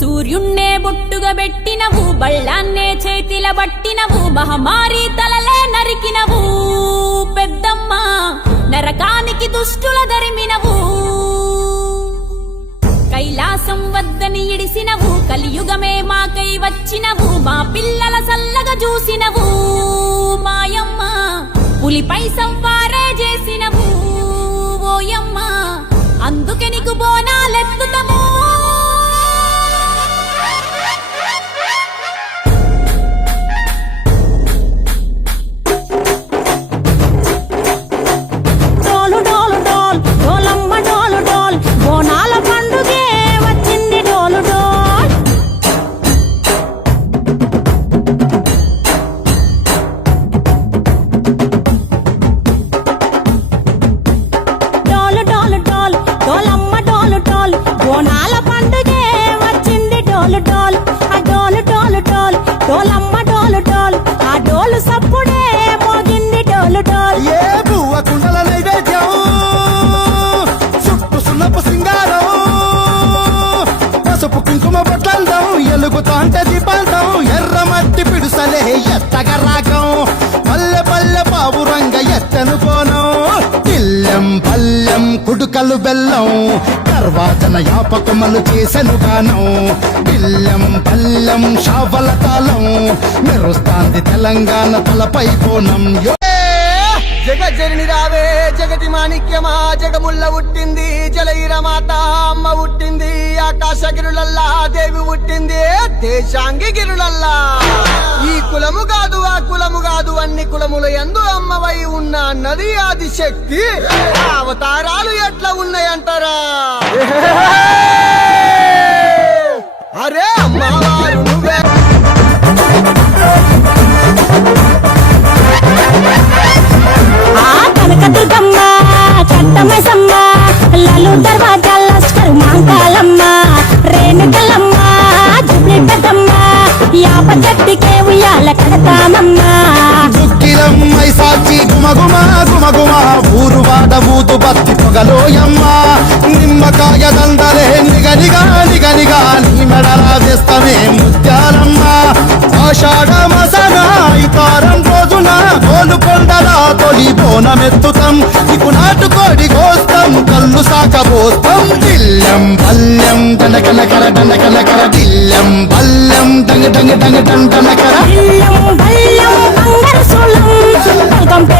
సూర్యున్నే బొట్టుగా పెట్టినవు, బళ్ళాన్నే చేతిల బట్టినవు, మహమారి తలలే నరికినవు పెద్దమ్మ, నరకానికి దుష్టుల దరిమినవు. కైలాసం వద్దని ఇడిసినవు, కలియుగమే మాకై వచ్చినవు, మా పిల్లల సల్లగా చూసినవు మాయమ్మ, పులిపై సవ్వారే చేసినవు ఓయమ్మ, అందుకే నీకు బోనాలెత్తుతము. ఎలుగుతాంటే దీపాంతం ఎర్రమట్టి పిడుసలే ఎత్తగ రాగం, పల్లె పల్లె పావురంగ ఎత్తను కోనం, ఇల్లెం పల్లెం కుడుకలు బెల్లం, తర్వాతన యాపకమలు చేసెను గానం, ఇల్లెం పల్లెం షావల తాళం, మెరుస్తాంది తెలంగాణ తలపై కోణం. జగజ్జరిని రావే జగతి మాణిక్యమా, జగముల్ల పుట్టింది జలయిర మాత అమ్మ పుట్టింది, ఆకాశ గిరులల్లా దేవి పుట్టింది దేశాంగి గిరులల్లా. ఈ కులము కాదు ఆ కులము కాదు అన్ని కులముల యందు అమ్మవై ఉన్న నది ఆదిశక్తి, అవతారాలు ఎట్లా ఉన్నాయంటారా? అరే అమ్మవారు నువ్వే కనకదుర్గమ్మ చట్టమైసమ్మ, లలు దర్వాజా లస్కర్ మాంకాలమ్మ, రేణుకలమ్మ జుబ్లి పెద్దమ్మ, యాప చెట్టుకే ఉయ్యాల కడతామమ్మ. దుఃఖిలమ్మై సాచి గుమగుమ గుమగుమ, ఊరు వాడ ఊదు బత్తి పొగలోయమ్మ, నిమ్మకాయ దండలే నిగనిగా నిగనిగా, నీ మెడలా వేస్తమే ముత్యాలమ్మ. ఆషాఢ మసన ఇతారం రోజున గోలుకొండల తొలి బోనమెత్తుతాం, నీకు నాటుకోడి కోస్తాం కళ్ళు సాకబోస్తాం, దిల్లెం పల్లెం దండకనకర దండకనకర, దిల్లెం పల్లెం డంగ డంగ డంగ డండనకర.